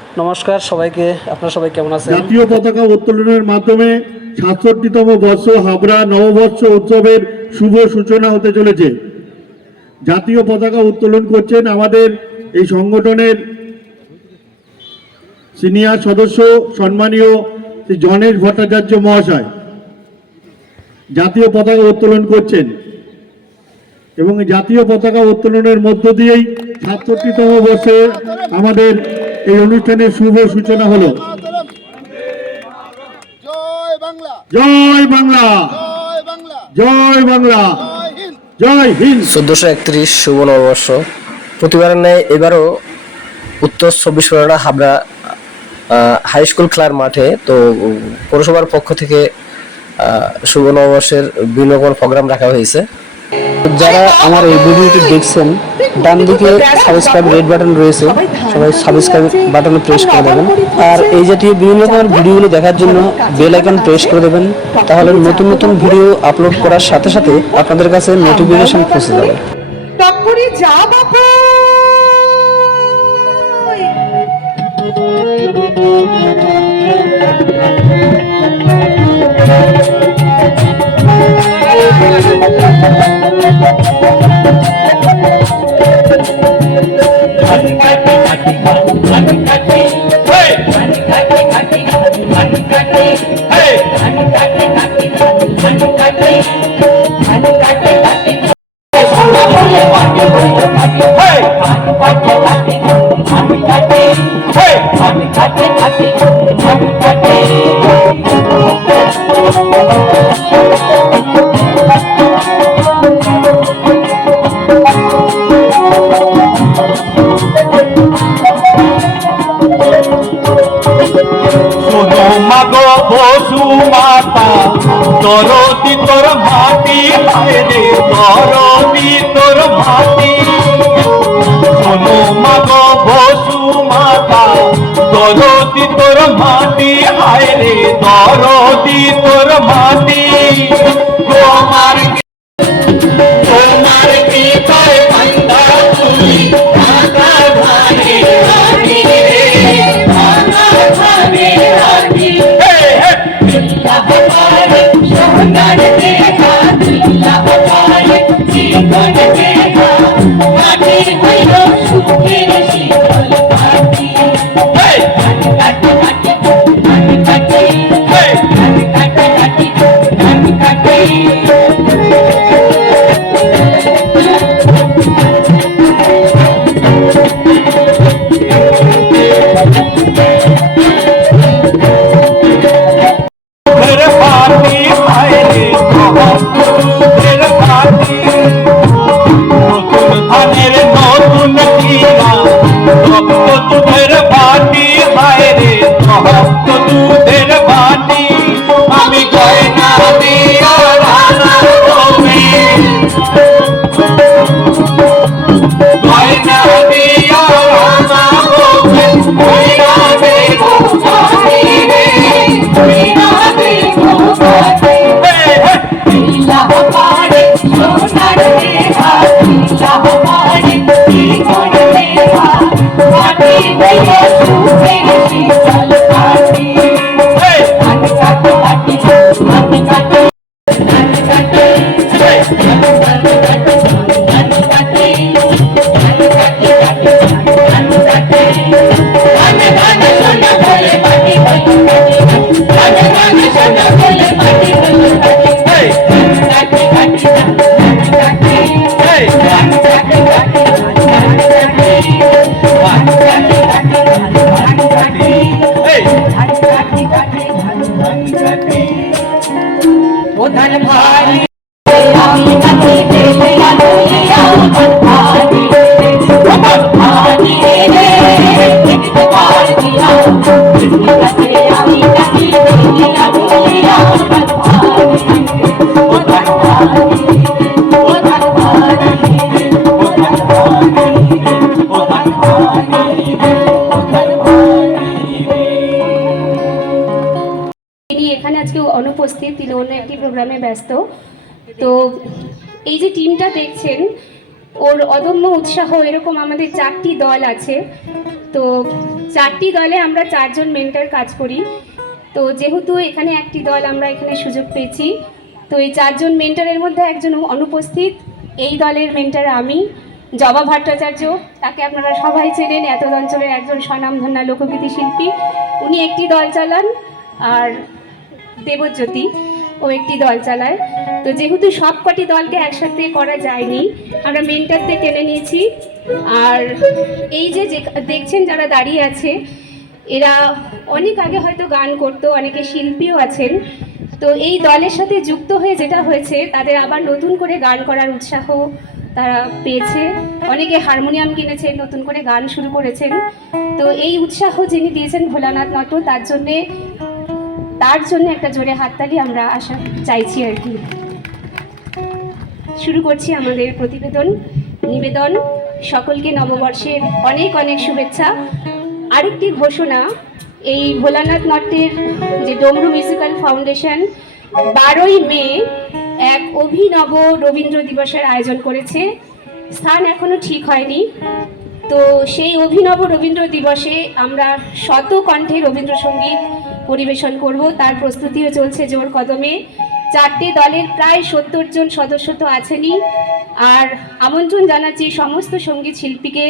নমস্কার, সবাইকে, আপনারা সবাই কেমন আছেন? জাতীয় পতাকা উত্তোলনের মাধ্যমে সাতষট্টিতম বর্ষ হাবড়া নববর্ষ উৎসবের শুভ সূচনা হতে চলেছে। জাতীয় পতাকা উত্তোলন করছেন আমাদের এই সংগঠনের সিনিয়র সদস্য, সম্মানীয় শ্রী গণেশ ভট্টাচার্য মহাশয়। জাতীয় পতাকা উত্তোলন করছেন এবং জাতীয় পতাকা উত্তোলনের মধ্য দিয়েই সাতষট্টিতম বর্ষে আমাদের এই অনুষ্ঠানের শুভ সূচনা হলো। জয় বাংলা। জয় বাংলা। জয় বাংলা। জয় হিন্দ। জয় হিন্দ। চোদ্দোশো একত্রিশ শুভ নববর্ষ। প্রতিবারের ন্যায় এবারও উত্তর চব্বিশ পরগনা হাবড়া হাই স্কুল খেলার মাঠে। তো পৌরসভার পক্ষ থেকে আহ, শুভ নববর্ষের বিভিন্ন রকম প্রোগ্রাম রাখা হয়েছে। যারা আমার এই ভিডিওটি দেখছেন, ডান দিকে সাবস্ক্রাইব রেড বাটন রয়েছে, সবাই সাবস্ক্রাইব বাটনে প্রেস করে দেবেন। আর এই জাতীয় বিভিন্ন রকমের ভিডিওগুলো দেখার জন্য বেল আইকন প্রেস করে দেবেন, তাহলে নতুন নতুন ভিডিও আপলোড করার সাথে সাথে আপনাদের কাছে নোটিফিকেশন পৌঁছে যাবে। যা বাপু! Hey! মাটি তোমার তোমার পিতায় কান্দা তুই কান্দা ভাই রানী রে কান্দা ভাই রানী হে হে ঘর অনুপস্থিত তিনি অন্য একটি প্রোগ্রামে ব্যস্ত। তো এই যে টিমটা দেখছেন, ওর অদম্য উৎসাহ, এরকম আমাদের চারটি দল আছে। তো চারটি দলে আমরা চারজন মেন্টার কাজ করি। তো যেহেতু এখানে একটি দল, আমরা এখানে সুযোগ পেয়েছি। তো এই চারজন মেন্টারের মধ্যে একজন অনুপস্থিত, এই দলের মেন্টার আমি, জবা ভট্টাচার্য। তাকে আপনারা সবাই চেনেন এত অঞ্চলের একজন স্বনামধন্য লোকগীতি শিল্পী। উনি একটি দল চালান, আর দেবজ্যোতি ও একটি দল চালায়। তো যেহেতু সব কটি দলকে একসাথে করা যায়নি, আমরা মেন্টারদের টেনে নিয়েছি। আর এই যে দেখছেন যারা দাঁড়িয়ে আছে, এরা অনেক আগে হয়তো গান করতো, অনেকে শিল্পীও আছেন। তো এই দলের সাথে যুক্ত হয়ে যেটা হয়েছে, তাদের আবার নতুন করে গান করার উৎসাহ তারা পেয়েছে। অনেকে হারমোনিয়াম কিনেছেন, নতুন করে গান শুরু করেছেন। তো এই উৎসাহ যিনি দিয়েছেন ভোলানাথ নট তার জন্যে তার জন্য একটা জোরে হাততালি আমরা আশা চাইছি আর কি। শুরু করছি আমাদের প্রতিবেদন, নিবেদন। সকলকে নববর্ষের অনেক অনেক শুভেচ্ছা। আরেকটি ঘোষণা, এই ভোলানাথ নটের যে ডমরু মিউজিক্যাল ফাউন্ডেশন, বারোই মে এক অভিনব রবীন্দ্র দিবসের আয়োজন করেছে। স্থান এখনও ঠিক হয়নি। তো সেই অভিনব রবীন্দ্র দিবসে আমরা শত কণ্ঠে রবীন্দ্রসঙ্গীত পরিবেশন করব। তার প্রস্তুতিও চলছে জোর কদমে। চারটে দলের প্রায় সত্তর জন সদস্য তো আছেনই। আর আমন্ত্রণ জানাচ্ছি সমস্ত সংগীত শিল্পীকে।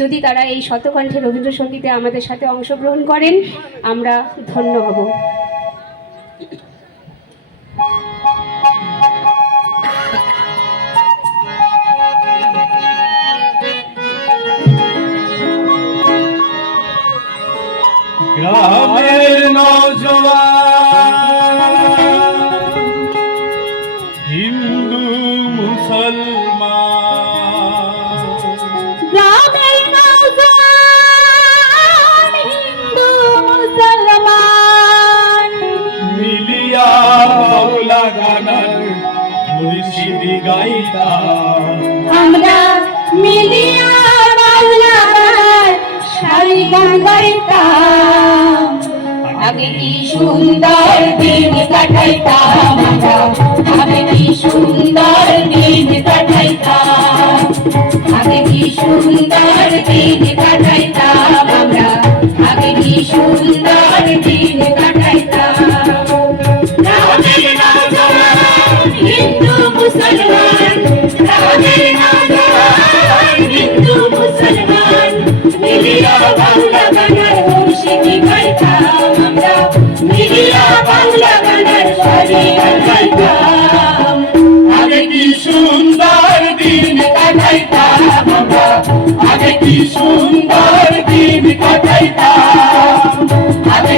যদি তারা এই শতকণ্ঠে রবীন্দ্রসঙ্গীতে আমাদের সাথে অংশগ্রহণ করেন, আমরা ধন্য হব। গ্রামের নজওয়ান আগে কি সুন্দর দিন কাটাইতাম আগে কি সুন্দর দিন কাটাইতাম আগে কি সুন্দর দিন কাটাইতাম আমরা আগে কি সুন্দর দিন কাটাইতাম হিন্দু মুসলমান গ্রামের নওজোয়ান হিন্দু মুসলমান মিলিয়া বাংলা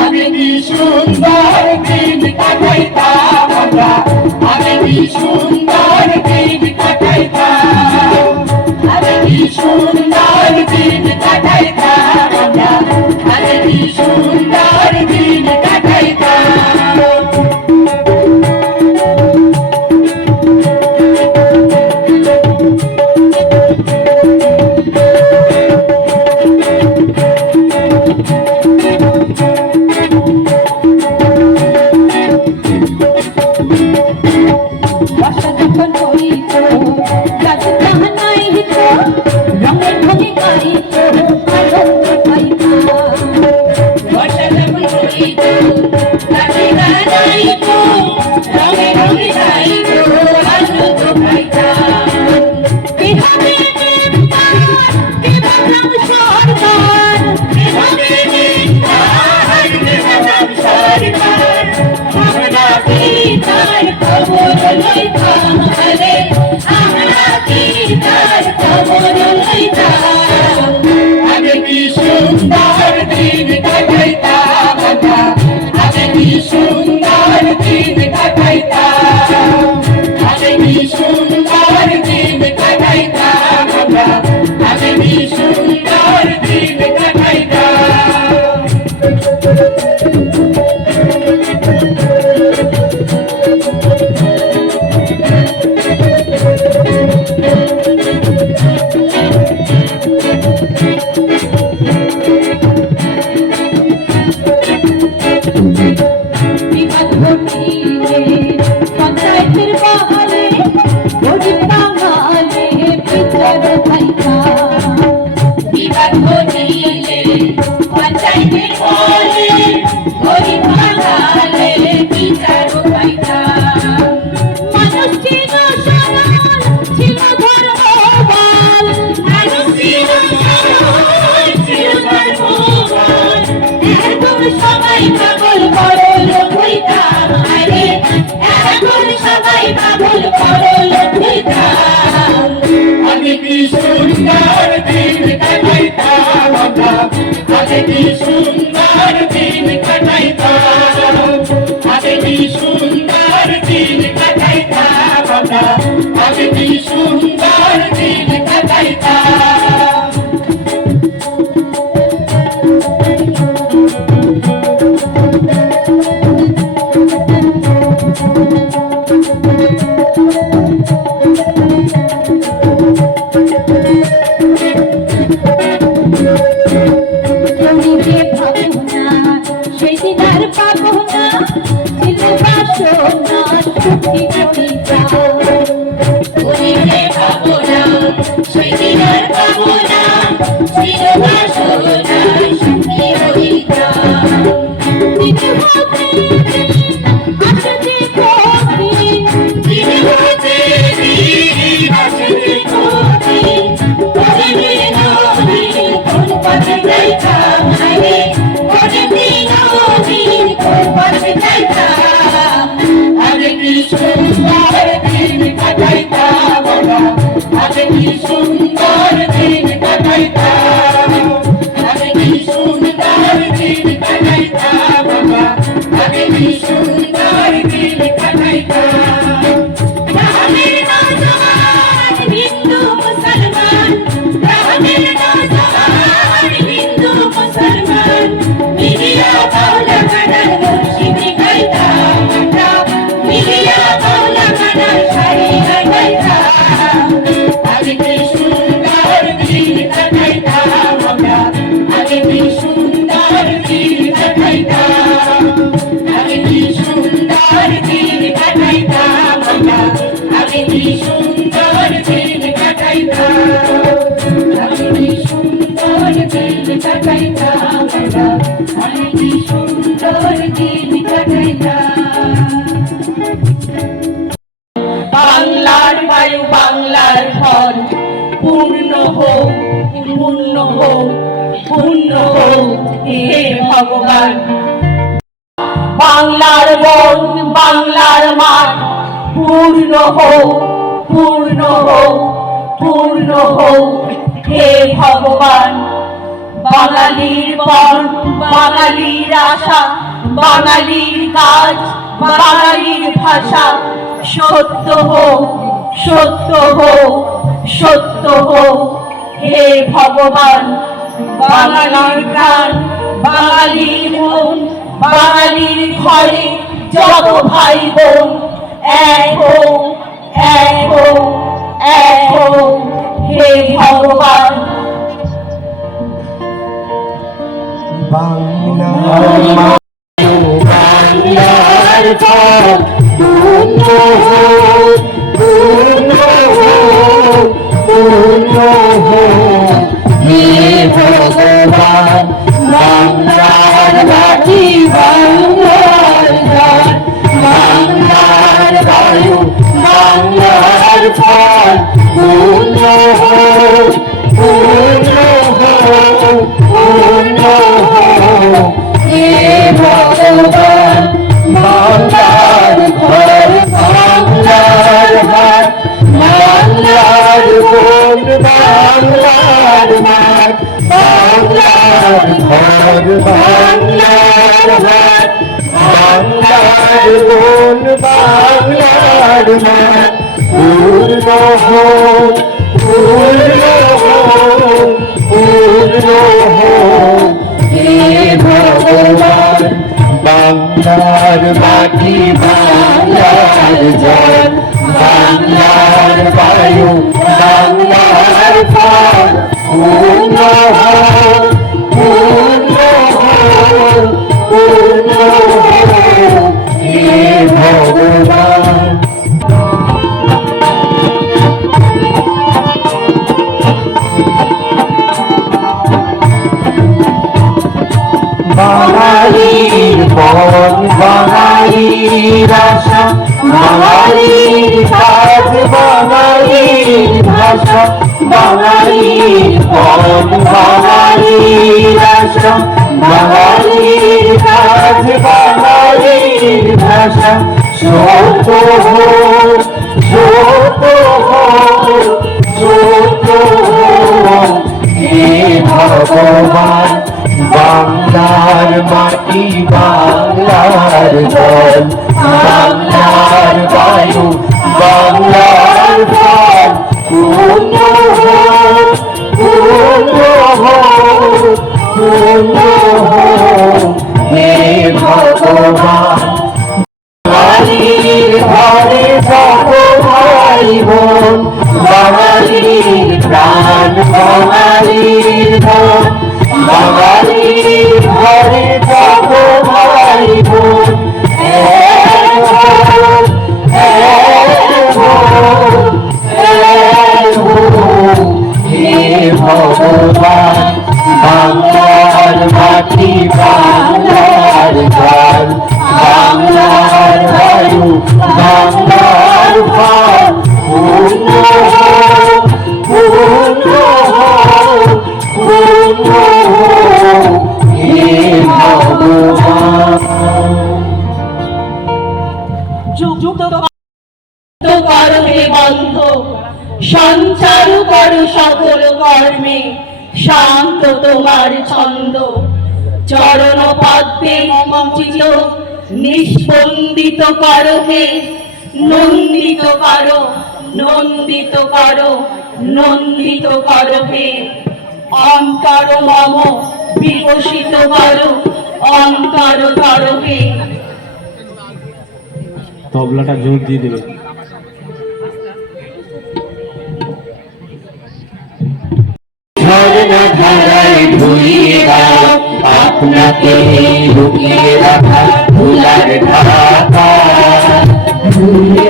আগে কি সুন্দর দিন কাটাইতাম আমরা? আগে কি সুন্দর সুন্দর দিন কাটাইতাম Bolo Nai Tham Hale পূর্ণ হোক। হে ভগবান, বাঙালির পণ বাঙালির আশা, বাঙালির কাজ, বাঙালির ভাষা, সত্য হোক সত্য হোক সত্য হোক। হে ভগবান, বাঙালির প্রাণ, বাঙালির মন, বাঙালির ঘরে যত ভাই বোন, এক হোক এক হোক। এখন হে ভগবান বাংলা বাংলার মাটি বাংলার জল বাংলার বায়ু বাংলার ফল বন বাঙালির আশা বাঙালির কাজ বাঙালির ভাষা বাঙালির বন বাঙালির আশা বাঙালির কাজ বাঙালির ভাষা ভগবান বাংলার মাটি, বাংলার জল, বাংলার বায়ু, বাংলার ফল পূর্ণ হোক পূর্ণ হোক পূর্ণ হোক, হে ভগবান। বাঙালির ঘরে যত ভাই বোন, বাঙালির প্রাণ, বাঙালির ধন। মমচিত নিষ্পন্দিত করো হে, নন্দিত করো নন্দিত করো নন্দিত করো হে। অন্তর মম বিকশিত করো, অন্তর করো হে। তবলাটা জোর দিয়ে দেবে আপনাকে লুকিয়ে রাখা ভুলার ঢাকা। ধুইয়ে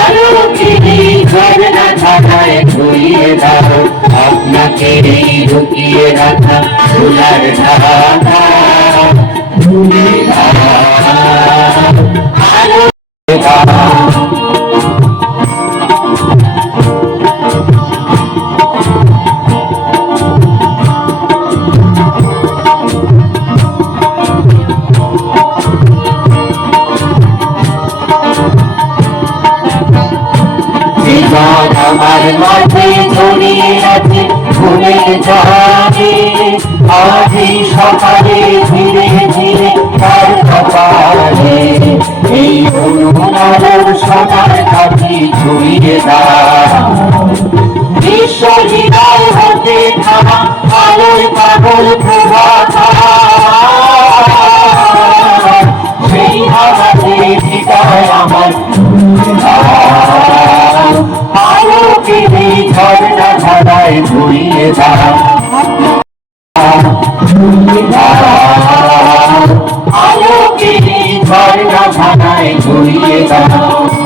আরও চিনি ঝর্ণা ধারায় ধুইয়ে দাও। আপনাকে লুকিয়ে রাখা ফুলার ঢাকা। ধুইয়ে হৃদয় আমার আলোকে ঝর্ণা ধারায় ধুইয়ে দাও আলোকে ঝর্ণা ধারায় ধুইয়ে দাও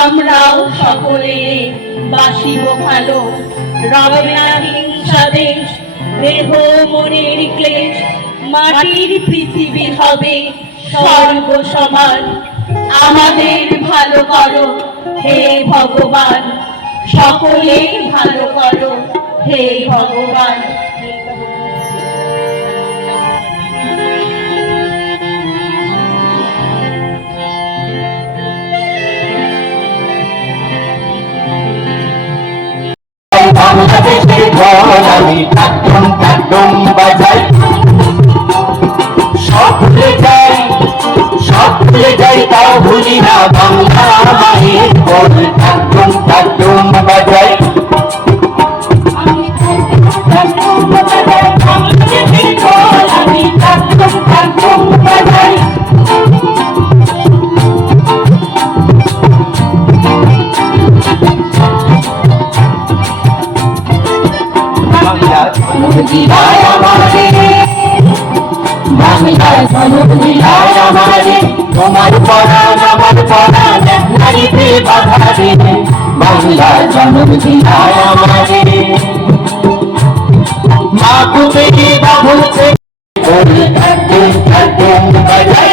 আমরাও সকলে বাসিব ভালো। রবে না হিংসা দেশ দেহ মনের ক্লেশ, মাটির পৃথিবী হবে স্বর্গ সমান আমাদের ভালো করো, হে ভগবান। সকলের ভালো করো, হে ভগবান। বাংলাদেশের ঢোল আমি টাকটুম টাকটুম বাজাই সব যাই সব যাই তাও ভুলি না বাংলা মায়ের ঢোল টাকটুম টাকটুম বাজাই আমি বাজাই জনমদিনায় আমারে বাংলা জনমদিনায় আমারে তোমার পরাণ আমার পরাণ নারীতে বাধা দেবে বাংলা জনমদিনায় আমারে মা কুমেরি বাবুছে বল কাটুন কাটুন বাজাই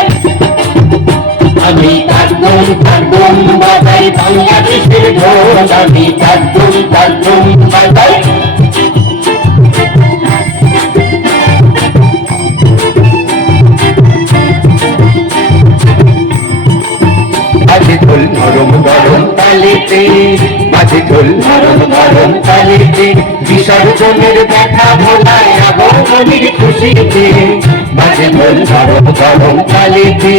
আমি কাটুন কাটুন বাজাই বাংলাদেশের ঢোল আমি কাটুন কাটুন বাজাই তালিতে মাঝে ঢোল নরম গরম তালিতে বিসর্জনের ব্যথা ভোলায় আগমনের খুশিতে। মাঝে ঢোল নরম গরম তালিতে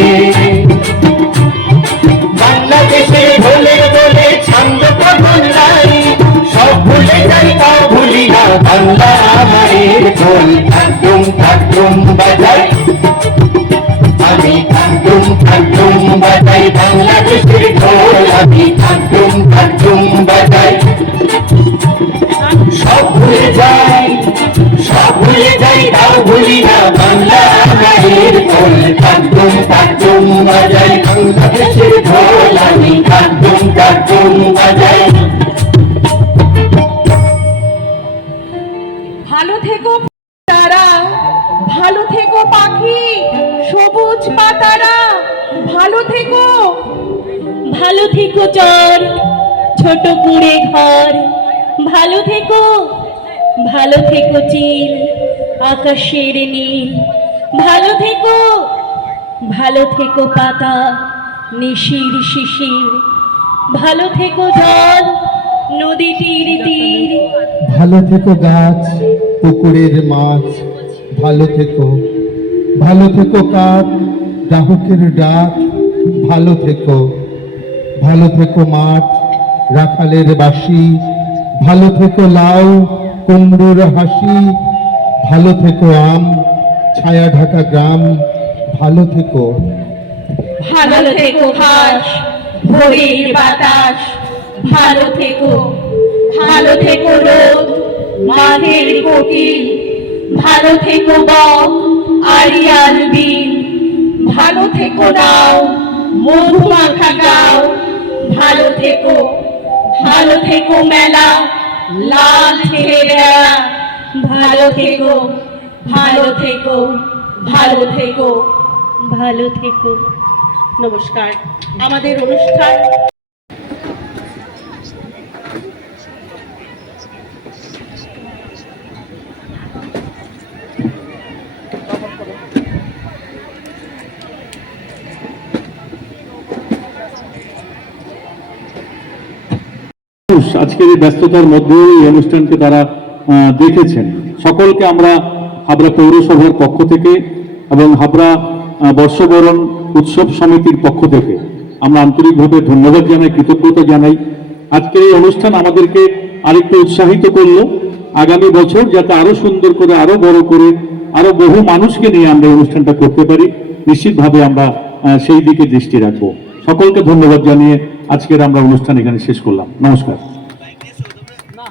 বাংলাদেশের ঢোলের দোলে ছন্দ প্রধান নাই সব ভুলে যাই, তাও ভুলি না বাংলা আমারের ঢোল। থাকতুম থাকতুম বাজাই আমি থাকতুম বাজাই, বাংলাদেশের ঢোল আমি থাকতুম থাকতুম বাজাই। সব ভুলে যাই, সব ভুলে যাই, তাও ভুলি না বাংলা আমাদের ঢোল। থাকতুম থাকতুম বাজাই, বাংলাদেশের ঢোল আমি থাকতুম থাকতুম সবুজ পাতারা ভালো থেকো। ভালো থেকো চর ছোট কুড়ে ঘর। ভালো থেকো ভালো থেকো চিল আকাশের নীল। ভালো থেকো ভালো থেকো পাতা নিশির শিশির। ভালো থেকো জল নদীটির তীর। ভালো থেকো গাছ পুকুরের মাছ। ভালো থেকো ভালো থেকো কাক গ্রাহকের ডাক, ভালো থেকো। ভালো থেকো মাঠ, রাখালের বাসি ভালো থেকো লাউ, কুমড়োর হাসি, ভালো থেকো আম, ছায়া ঢাকা গ্রাম, ভালো থেকো। ভালো থেকো ঘাস ভোরের বাতাস, ভালো থেকো। ভালো থেকো রোদ মাঠের কোকিল ভালো থেকো বক আরিয়াল বিল ভালো থেকো নাও, মধুমাখা গাও, ভালো থেকো ভালো থেকো মেলা, লাল বেড়া, ভালো থেকো ভালো থেকো ভালো থেকো ভালো থেকো। নমস্কার, আমাদের অনুষ্ঠান মানুষ আজকের এই ব্যস্ততার মধ্যেও এই অনুষ্ঠানকে তারা দেখেছেন। সকলকে আমরা হাবড়া পৌরসভার পক্ষ থেকে এবং হাবড়া বর্ষবরণ উৎসব সমিতির পক্ষ থেকে আমরা আন্তরিকভাবে ধন্যবাদ জানাই, কৃতজ্ঞতা জানাই। আজকের এই অনুষ্ঠান আমাদেরকে আরেকটু উৎসাহিত করল। আগামী বছর যাতে আরও সুন্দর করে, আরও বড় করে, আরও বহু মানুষকে নিয়ে আমরা অনুষ্ঠানটা করতে পারি, নিশ্চিতভাবে আমরা সেই দিকে দৃষ্টি রাখব। সকলকে ধন্যবাদ জানিয়ে আজকের আমরা অনুষ্ঠান এখানে শেষ করলাম। নমস্কার।